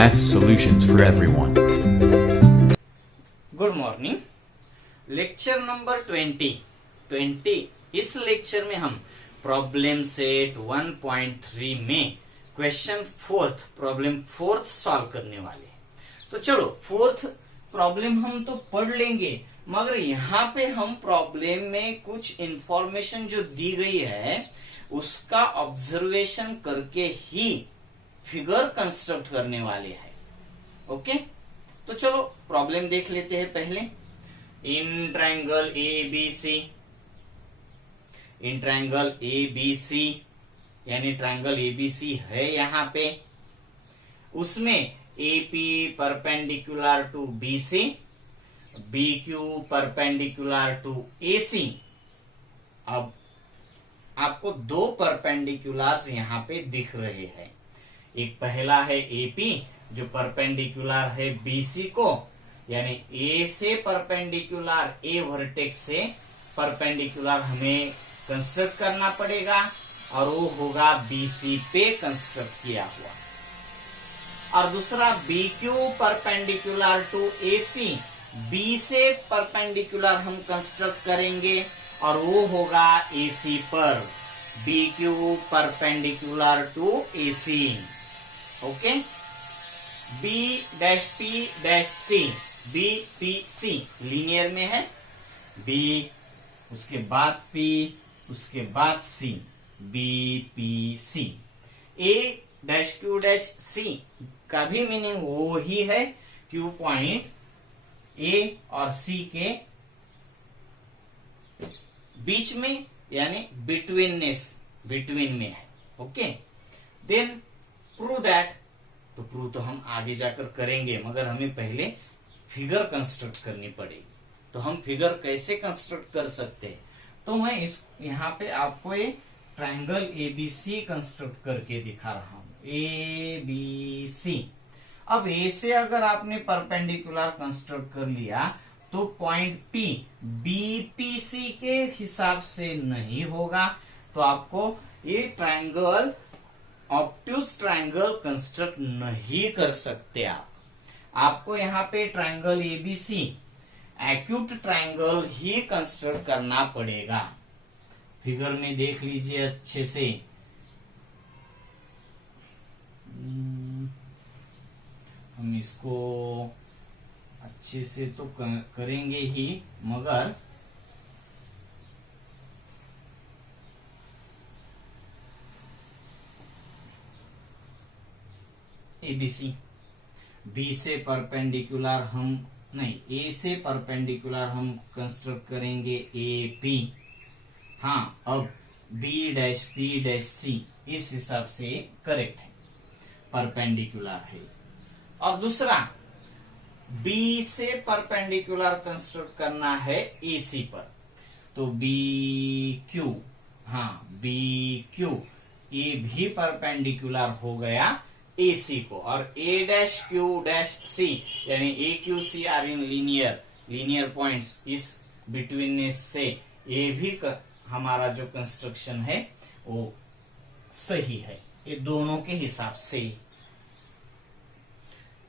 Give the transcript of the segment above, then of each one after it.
Math solutions for everyone. Good morning. Lecture number 20 इस lecture में हम प्रॉब्लम सेट 1.3 में क्वेश्चन प्रॉब्लम फोर्थ सॉल्व करने वाले हैं। तो चलो फोर्थ प्रॉब्लम हम तो पढ़ लेंगे, मगर यहाँ पे हम प्रॉब्लम में कुछ इंफॉर्मेशन जो दी गई है उसका ऑब्जर्वेशन करके ही फिगर कंस्ट्रक्ट करने वाले हैं। ओके, तो चलो प्रॉब्लम देख लेते हैं। पहले इन ट्रायंगल एबीसी यानी ट्रायंगल एबीसी है यहाँ पे, उसमें AP perpendicular to BC, BQ perpendicular to AC. अब आपको दो परपेंडिकुलर्स यहाँ पे दिख रहे हैं। एक पहला है एपी जो परपेंडिकुलर है बीसी को, यानी ए से परपेंडिकुलर, ए वर्टेक्स से परपेंडिकुलर हमें कंस्ट्रक्ट करना पड़ेगा और वो होगा बीसी पे कंस्ट्रक्ट किया हुआ। और दूसरा BQ perpendicular to AC, B से परपेंडिकुलर हम कंस्ट्रक्ट करेंगे और वो होगा एसी पर, BQ perpendicular to AC. Okay, B dash P dash C, B P C linear में है, बी उसके बाद पी उसके बाद C, B P C. A dash Q dash C का भी मीनिंग वो ही है, क्यू पॉइंट ए और सी के बीच में यानी बिटवीन में है। ओके, देन प्रूव दैट, तो प्रूव तो हम आगे जाकर करेंगे, मगर हमें पहले फिगर कंस्ट्रक्ट करनी पड़ेगी। तो हम फिगर कैसे कंस्ट्रक्ट कर सकते हैं? तो मैं इस यहाँ पे आपको एक ट्रायंगल एबीसी कंस्ट्रक्ट करके दिखा रहा हूं। A B C. अब ए से अगर आपने परपेंडिकुलर कंस्ट्रक्ट कर लिया तो पॉइंट पी बीपीसी के हिसाब से नहीं होगा, तो आपको ये ट्रायंगल ऑब्ट्यूज ट्रायंगल कंस्ट्रक्ट नहीं कर सकते आपको यहाँ पे ट्रायंगल एबीसी एक्यूट ट्रायंगल ही कंस्ट्रक्ट करना पड़ेगा। फिगर में देख लीजिए अच्छे से। हम इसको अच्छे से तो करेंगे ही, मगर एबीसी, बी से परपेंडिकुलर हम नहीं, ए से परपेंडिकुलर हम कंस्ट्रक्ट करेंगे ए पी। हाँ, अब बी डैश पी डैश सी इस हिसाब से करेक्ट है, परपेंडिकुलर है। और दूसरा बी से परपेंडिकुलर कंस्ट्रक्ट करना है एसी पर, तो बी क्यू, हाँ बी क्यू, ए भी परपेंडिकुलर हो गया एसी को, और A dash Q dash C यानी A Q C are in linear points, इस बिटवीन से ए भी हमारा जो कंस्ट्रक्शन है वो सही है, ये दोनों के हिसाब से।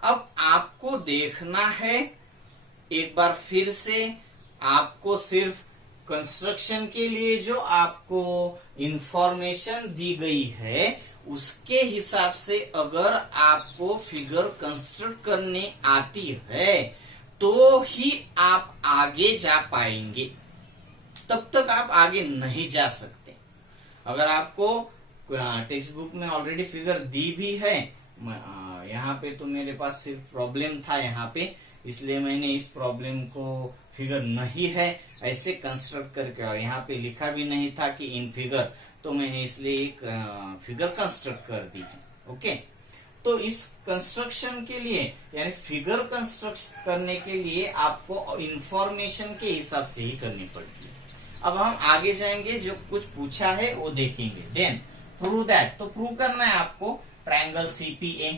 अब आपको देखना है एक बार फिर से, आपको सिर्फ कंस्ट्रक्शन के लिए जो आपको इंफॉर्मेशन दी गई है उसके हिसाब से अगर आपको फिगर कंस्ट्रक्ट करनी आती है तो ही आप आगे जा पाएंगे, तब तक आप आगे नहीं जा सकते। अगर आपको टेक्स्ट बुक में ऑलरेडी फिगर दी भी है, यहाँ पे तो मेरे पास सिर्फ प्रॉब्लम था यहाँ पे, इसलिए मैंने इस प्रॉब्लम को फिगर नहीं है ऐसे कंस्ट्रक्ट करके, और यहाँ पे लिखा भी नहीं था कि इन फिगर, तो मैंने इसलिए एक फिगर कंस्ट्रक्ट कर दी है। ओके, तो इस कंस्ट्रक्शन के लिए यानी फिगर कंस्ट्रक्ट करने के लिए आपको इंफॉर्मेशन के हिसाब से ही करनी पड़ेगी। अब हम आगे जाएंगे, जो कुछ पूछा है वो देखेंगे। देन प्रूव दैट, तो प्रूव करना है आपको ट्रायंगल सीपीए,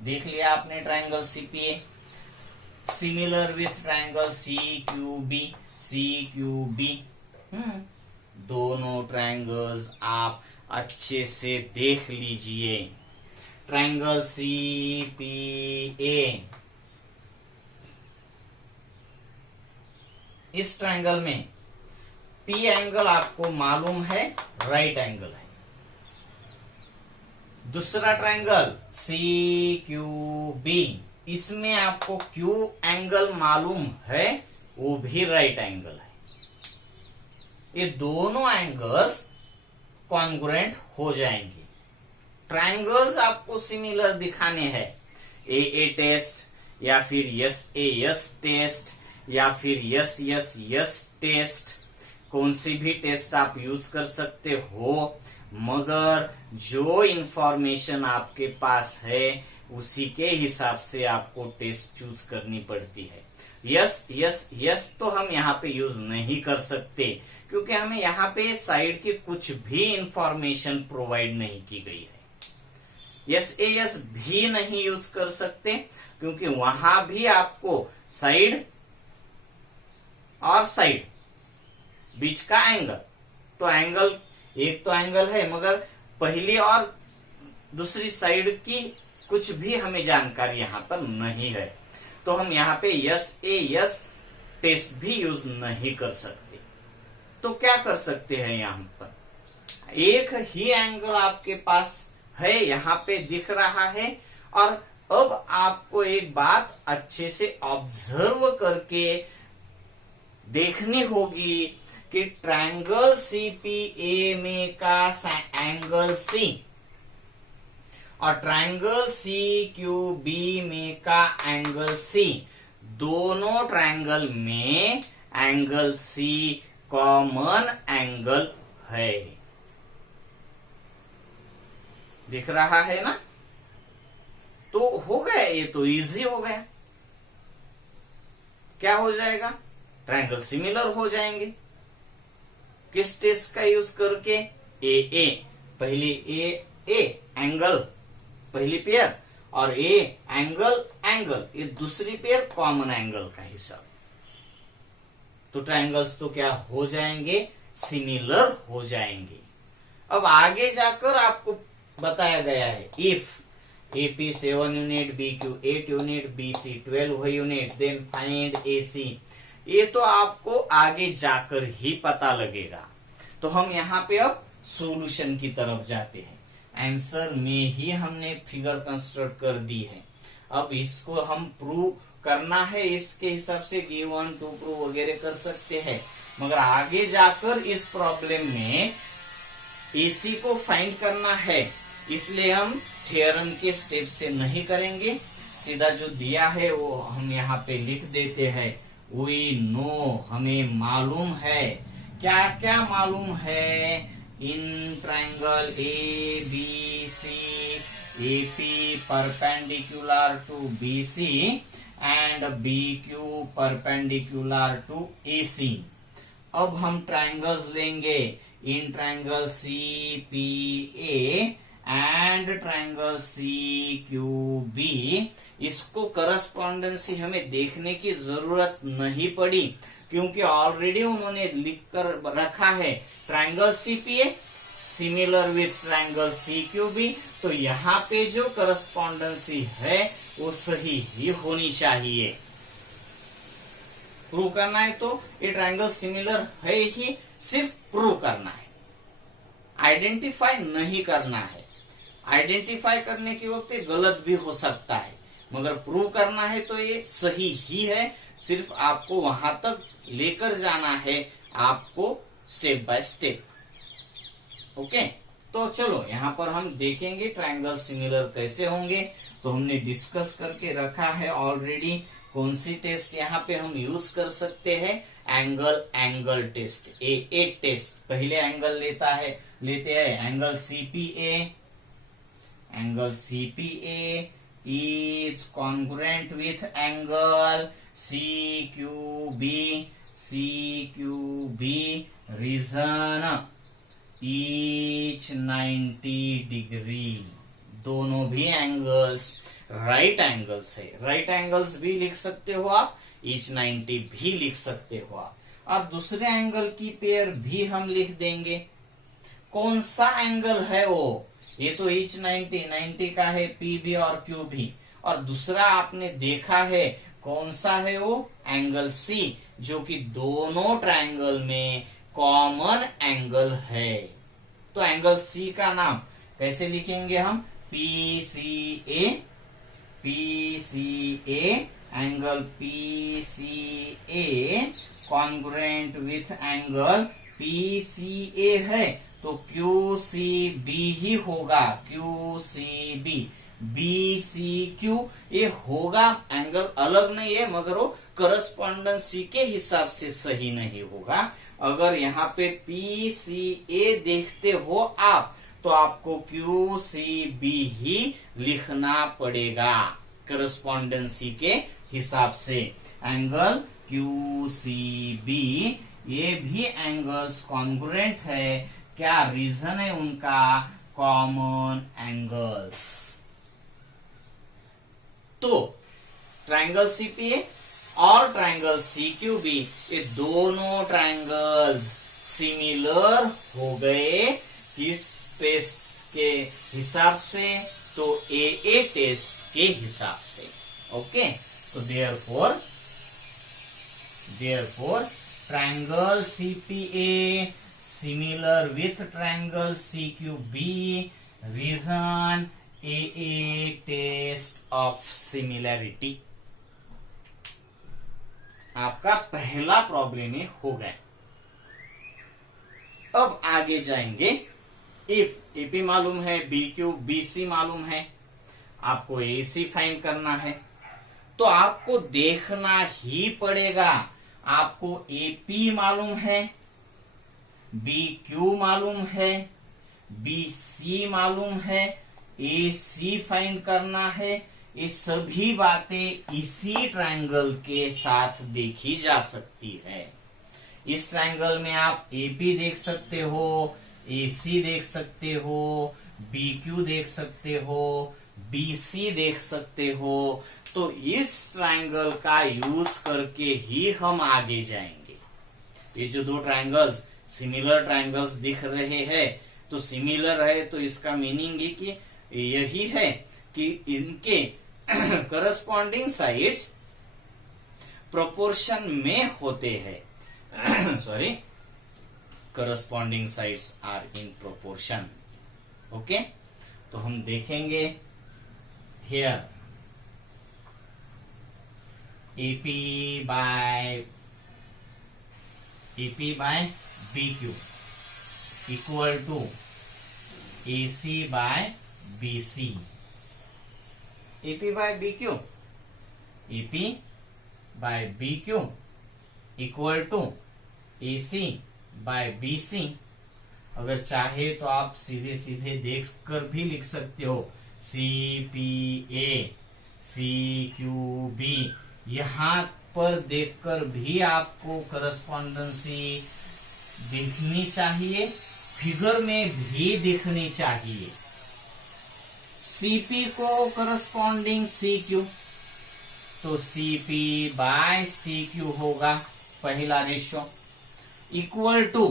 देख लिया आपने triangle CPA, similar with triangle CQB. दोनों ट्रायंगल्स आप अच्छे से देख लीजिए। ट्रायंगल सी पी ए, इस ट्रायंगल में पी एंगल आपको मालूम है, राइट एंगल है। दूसरा ट्रायंगल सी क्यू बी, इसमें आपको क्यू एंगल मालूम है, वो भी राइट एंगल है। ये दोनों एंगल्स कॉन्ग्रुएंट हो जाएंगे। ट्रायंगल्स आपको सिमिलर दिखाने हैं, ए टेस्ट या फिर एस टेस्ट या फिर यस टेस्ट, कौन सी भी टेस्ट आप यूज कर सकते हो, मगर जो इंफॉर्मेशन आपके पास है उसी के हिसाब से आपको टेस्ट चूज करनी पड़ती है। यस तो हम यहाँ पे यूज नहीं कर सकते, क्योंकि हमें यहाँ पे साइड की कुछ भी इंफॉर्मेशन प्रोवाइड नहीं की गई है। यस भी नहीं यूज कर सकते, क्योंकि वहां भी आपको साइड और साइड बीच का एंगल, तो एंगल एक तो एंगल है, मगर पहली और दूसरी साइड की कुछ भी हमें जानकारी यहां पर नहीं है, तो हम यहाँ पे यस टेस्ट भी यूज नहीं कर सकते। तो क्या कर सकते हैं, यहां पर एक ही एंगल आपके पास है, यहां पे दिख रहा है, और अब आपको एक बात अच्छे से ऑब्जर्व करके देखनी होगी कि ट्रायंगल सीपीए में का एंगल सी और ट्रायंगल सी क्यू बी में का एंगल सी, दोनों ट्रायंगल में एंगल सी कॉमन एंगल है। दिख रहा है ना? तो हो गया, ये तो इजी हो गया। क्या हो जाएगा? ट्रायंगल सिमिलर हो जाएंगे। किस टेस्ट का यूज करके? ए पहली ए एंगल पहली पेयर, और ए एंगल ये दूसरी पेयर कॉमन एंगल का हिसाब। तो ट्रायंगल्स तो क्या हो जाएंगे? सिमिलर हो जाएंगे। अब आगे जाकर आपको बताया गया है, if AP 7 unit, BQ 8 unit, BC 12 unit, then find AC। ये तो आपको आगे जाकर ही पता लगेगा। तो हम यहाँ पे अब सॉल्यूशन की तरफ जाते हैं। आंसर में ही हमने फिगर कंस्ट्रक्ट कर दी है, अब इसको हम प्रूव करना है। इसके हिसाब से G1 2 प्रूव वगैरह कर सकते हैं, मगर आगे जाकर इस प्रॉब्लम में AC को फाइंड करना है, इसलिए हम थ्योरम के स्टेप से नहीं करेंगे, सीधा जो दिया है वो हम यहाँ पे लिख देते हैं। वी नो, हमें मालूम है। क्या क्या मालूम है? In triangle ABC, AP perpendicular to BC and BQ perpendicular to AC। अब हम ट्रायंगल्स लेंगे, in triangle CPA and triangle CQB। इसको करस्पॉन्डेंसी हमें देखने की जरूरत नहीं पड़ी, क्योंकि ऑलरेडी उन्होंने लिख कर रखा है triangle CPA similar with triangle CQB। तो यहाँ पे जो करस्पॉन्डेंसी है वो सही ही होनी चाहिए। प्रूव करना है तो ये ट्रायंगल सिमिलर है ही, सिर्फ प्रूव करना है, आइडेंटिफाई नहीं करना है। आइडेंटिफाई करने के वक्त गलत भी हो सकता है, मगर प्रूव करना है तो ये सही ही है। सिर्फ आपको वहां तक लेकर जाना है, आपको स्टेप बाय स्टेप। ओके, तो चलो यहाँ पर हम देखेंगे ट्रायंगल सिमिलर कैसे होंगे। तो हमने डिस्कस करके रखा है ऑलरेडी कौन सी टेस्ट यहाँ पे हम यूज कर सकते हैं। एंगल टेस्ट, ए टेस्ट। पहले एंगल लेते हैं angle CPA। Angle CPA is congruent with angle CQB region each 90 degree. दोनों भी एंगल्स राइट एंगल्स है। राइट एंगल्स भी लिख सकते हो आप, each 90 भी लिख सकते हो आप, और दूसरे एंगल की पेयर भी हम लिख देंगे। कौन सा एंगल है वो? ये तो each 90 का है पी भी और क्यू भी। और दूसरा आपने देखा है कौन सा है वो एंगल सी, जो कि दोनों ट्रायंगल में कॉमन एंगल है। तो एंगल सी का नाम कैसे लिखेंगे हम, P C A angle P C A congruent with angle P C A है, तो क्यू सी बी ही होगा, Q C B C Q, ये होगा। एंगल अलग नहीं है मगर वो करस्पॉन्डेंसी के हिसाब से सही नहीं होगा। अगर यहाँ पे पी सी ए देखते हो आप, तो आपको क्यू सी बी ही लिखना पड़ेगा करस्पॉन्डेंसी के हिसाब से। एंगल क्यू सी बी ये भी एंगल्स कॉन्ग्रुएंट है। क्या रीजन है उनका, कॉमन एंगल्स। तो ट्रायंगल सीपीए और ट्रायंगल सीक्यूबी ये दोनों ट्रायंगल्स सिमिलर हो गए किस टेस्ट के हिसाब से, तो ए टेस्ट के हिसाब से। ओके, तो therefore triangle CPA similar with triangle CQB, reason AA test of similarity। आपका पहला प्रॉब्लम ये हो गया। अब आगे जाएंगे। इफ एपी मालूम है, BQ BC मालूम है, आपको AC फाइंड करना है, तो आपको देखना ही पड़ेगा। आपको AP मालूम है, BQ मालूम है, BC मालूम है, AC फाइंड करना है। ये सभी बातें इसी ट्रायंगल के साथ देखी जा सकती है। इस ट्रायंगल में आप AP देख सकते हो, AC देख सकते हो, BQ देख सकते हो, BC देख सकते हो। तो इस ट्रायंगल का यूज करके ही हम आगे जाएंगे। ये जो दो ट्रायंगल्स सिमिलर ट्रायंगल्स दिख रहे हैं, तो सिमिलर है तो इसका मीनिंग ही कि यही है कि इनके करस्पॉन्डिंग साइड्स प्रोपोर्शन में होते हैं। Sorry, corresponding sides are in proportion. Okay, तो हम देखेंगे here AP by BQ equal to AC by BC। AP by BQ equal to AC by BC। अगर चाहे तो आप सीधे सीधे देख कर भी लिख सकते हो, CPA CQB। यहां पर देखकर भी आपको करस्पॉन्डेंसी दिखनी चाहिए, फिगर में भी दिखनी चाहिए। CP को करस्पॉन्डिंग CQ, तो CP बाय CQ होगा पहला रेशो, इक्वल टू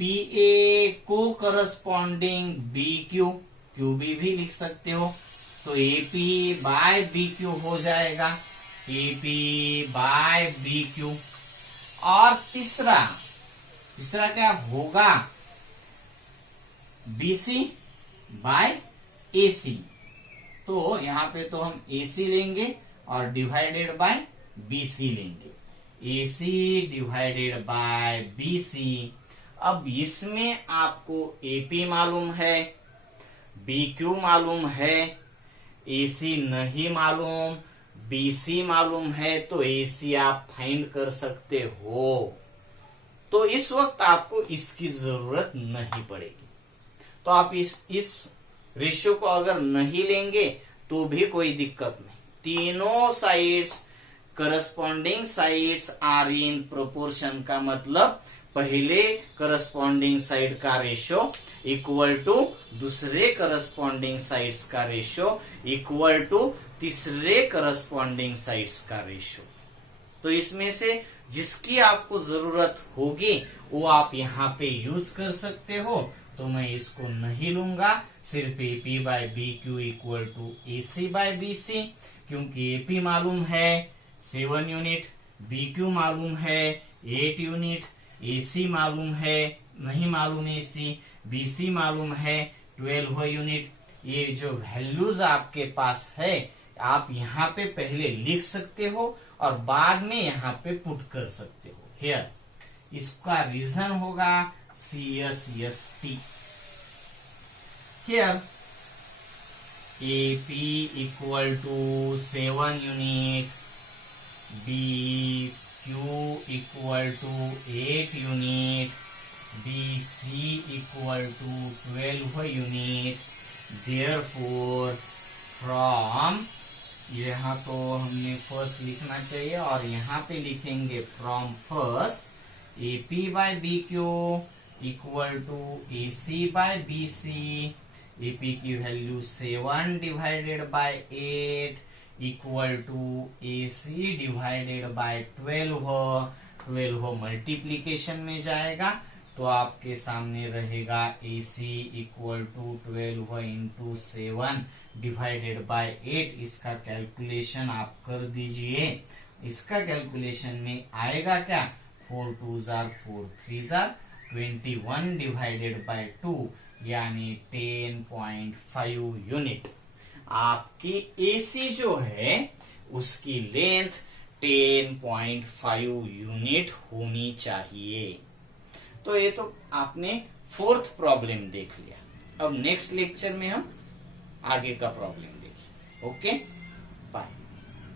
PA को करस्पॉन्डिंग BQ, QB भी लिख सकते हो, तो AP बाय BQ हो जाएगा, AP बाय BQ। और तीसरा क्या होगा, BC बाय AC। तो यहां पे तो हम AC लेंगे और डिवाइडेड बाय BC लेंगे, AC डिवाइडेड बाय BC। अब इसमें आपको AP मालूम है, BQ मालूम है, AC नहीं मालूम, BC मालूम है, तो AC आप फाइंड कर सकते हो। तो इस वक्त आपको इसकी जरूरत नहीं पड़ेगी। तो आप इस रेशियो को अगर नहीं लेंगे तो भी कोई दिक्कत नहीं। तीनों sides corresponding sides are in proportion का मतलब पहले करस्पॉन्डिंग साइड का रेशियो इक्वल टू दूसरे करस्पॉन्डिंग साइड्स का रेशियो इक्वल टू तीसरे करस्पॉन्डिंग साइड्स का रेशियो। तो इसमें से जिसकी आपको जरूरत होगी वो आप यहाँ पे यूज कर सकते हो। तो मैं इसको नहीं लूंगा, सिर्फ AP by BQ equal to AC by BC, क्योंकि AP मालूम है 7 यूनिट, BQ मालूम है 8 यूनिट, AC मालूम है नहीं मालूम AC, BC मालूम है 12 यूनिट। ये जो वैल्यूज आपके पास है आप यहाँ पे पहले लिख सकते हो और बाद में यहाँ पे पुट कर सकते हो। हियर इसका रीजन होगा CSST। Here AP equal to 7 unit, BQ equal to 8 unit, BC equal to 12 unit. Therefore from, यहाँ तो हमने फर्स्ट लिखना चाहिए और यहाँ पे लिखेंगे from first AP by BQ equal to AC by BC। AP की value 7 divided by 8 equal to AC divided by 12 multiplication में जाएगा तो आपके सामने रहेगा AC equal to 12 into 7 divided by 8। इसका कैलकुलेशन आप कर दीजिए। इसका कैलकुलेशन में आएगा क्या, 4 2 जार 4 3 जार 21 डिवाइडेड बाय 2 यानी 10.5 यूनिट। आपकी AC जो है उसकी लेंथ 10.5 यूनिट होनी चाहिए। तो ये तो आपने फोर्थ प्रॉब्लम देख लिया। अब नेक्स्ट लेक्चर में हम आगे का प्रॉब्लम देखें। ओके।